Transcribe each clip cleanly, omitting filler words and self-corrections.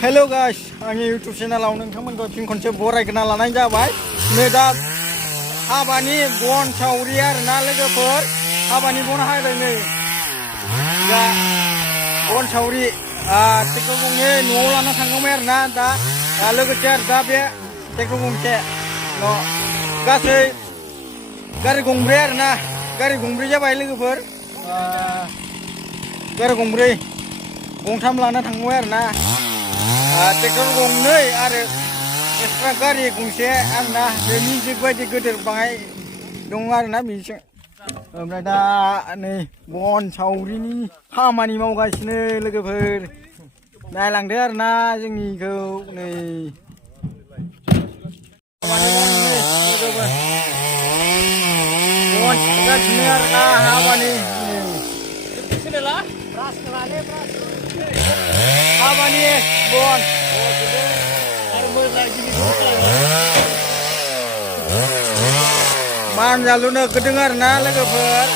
Hello guys आंनि YouTube चेनेलाव नोंथांमोनखौ फिन खनसे बरायग्रोना लानाय जाबाय नै दा हाबानि बन सावरि आरोना लोगोफोर हाबानि बन हायबाय नै दा बन सावरि ट्रेक्टर गंनै न'आव लाना थांगौमोन आरोना दा लोगोसे आरो दा बे ट्रेक्टर गंसे गासै गारि गंब्रै आरोना गारि गंब्रै जाबाय लोगोफोर गारि गंब्रै गंथाम लाना थांबाय आरोना ट्रेक्टर गंनै आरो एक्सट्रा गारि गंसे आरोना बे मिउजिक बायदि गिदिर बाङाय दं आरोना बिसो ओमफ्राय दा नै बन सावरिनि खामानि मावगासिनो लोगोफोर नायलांदो आरोना जोंनिखौ नै लोगोफोर बन सावगासिनो आरोना हाबानि हाबानि बन मानजालुनो गोदों आरोना लोगोफोर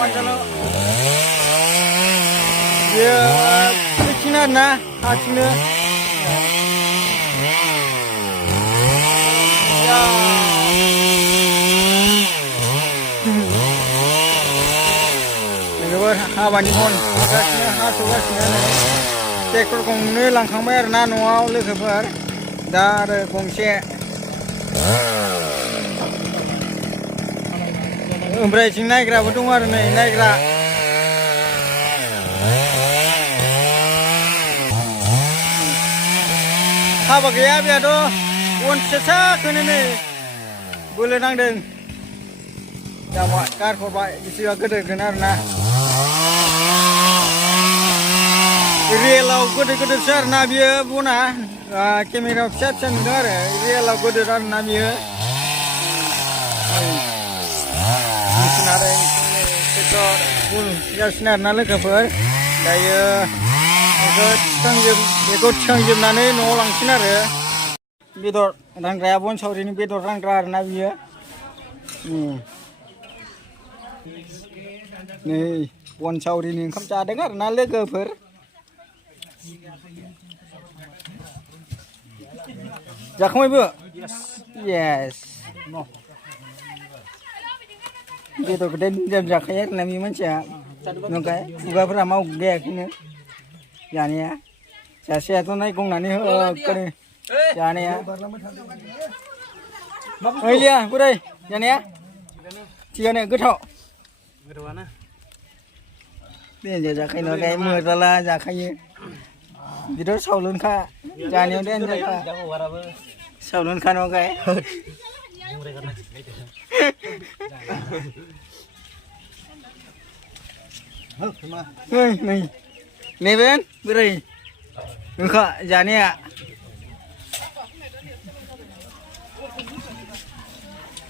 मानजालु बेयो फैथिनो आरोना हाथिंनो हाबानि बन हास'गासिनो ट्रेक्टर गंनै लांखांबाय आरोना न'आव लोगोफोर दा आरो गंसे ओमफ्राय जों नायग्राबो दं आरो नै नायग्रा हाबा गैया बेयाथ' बन सेसाखौनो नै बोलो नांदों जाबाय गारहरबाय बिसिबा गोदोरगोन आरोना रियेलाव गोदोरसो आरोना बियो बना केमेरायाव फिसा नुदों आरो रियेलाव गोदोर आरोना बियो जासिनो आरोना लोगोफोर दायो बेखौ थिखांजोबनानै न'आव लांसिन आरो बेदर रानग्राया बन सावरिनि बेदर रानग्रा आरोना बियो नै बन सावरिनि ओंखाम जादों आरोना लोगोफोर जाखांबायबो येस बेदरखौ दा जाखायो आरोना बे मानसिया नंखाय खुगाफोरा मावगायाखैनो जानाया सासेयाथ' नायगंनानै होगोन जानाया ओइलिया बोरै जानाया थिगानो गोथाव देन्जार जाखायो नंखाय मोजाला जाखायो बेथ' सावलुनखा जानायाव देन्जारखा सावलुनखा नंखाय नै नैबे बोरै नोंखा जानाया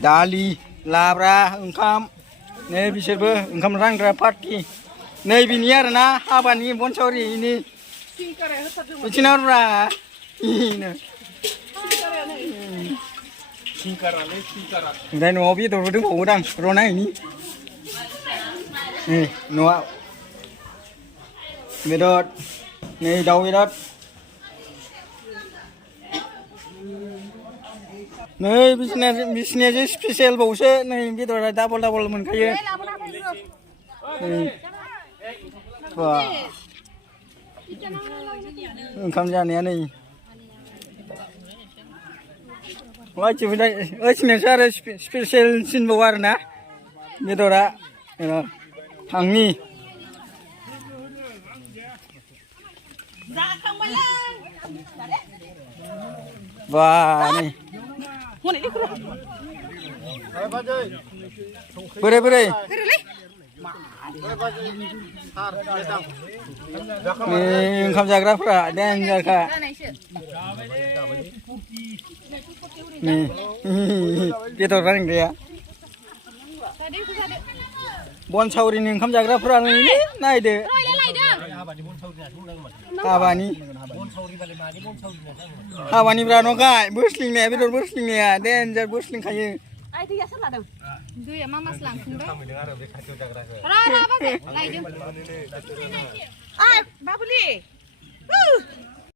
दालि लाब्रा ओंखाम नै बिसोरबो ओंखाम रानग्रा पार्टि नै बिनि आरोना हाबानि बन सावरिनि बिथिनाब्रा ओमफ्राय न'आव बेदरबो दंबावोदां र' नायनि न'आव बेदर नै दाउ बेदर नै बिसिनियासो स्पेसियेल बावसो नै बेदरा डाबल मोनखायो ओंखाम जानाया नै ओइथिंनियासो आरो स्पेसियेलसिनबाव आरोना बेदरा थांनि बा नै बोरै ओंखाम जाग्राफ्रा देन्जारखा बेदर रानग्राया बन सावरिनि ओंखाम जाग्राफ्रा नायदो हाबानिब्रा न'खाय बोस्लिंनाया बेदर बोस्लिंनाया देन्जार बोस्लिंखायो Ai दैया सोर लादों? दैया मा मास लांफिनबाय? र' बाजै लायदों।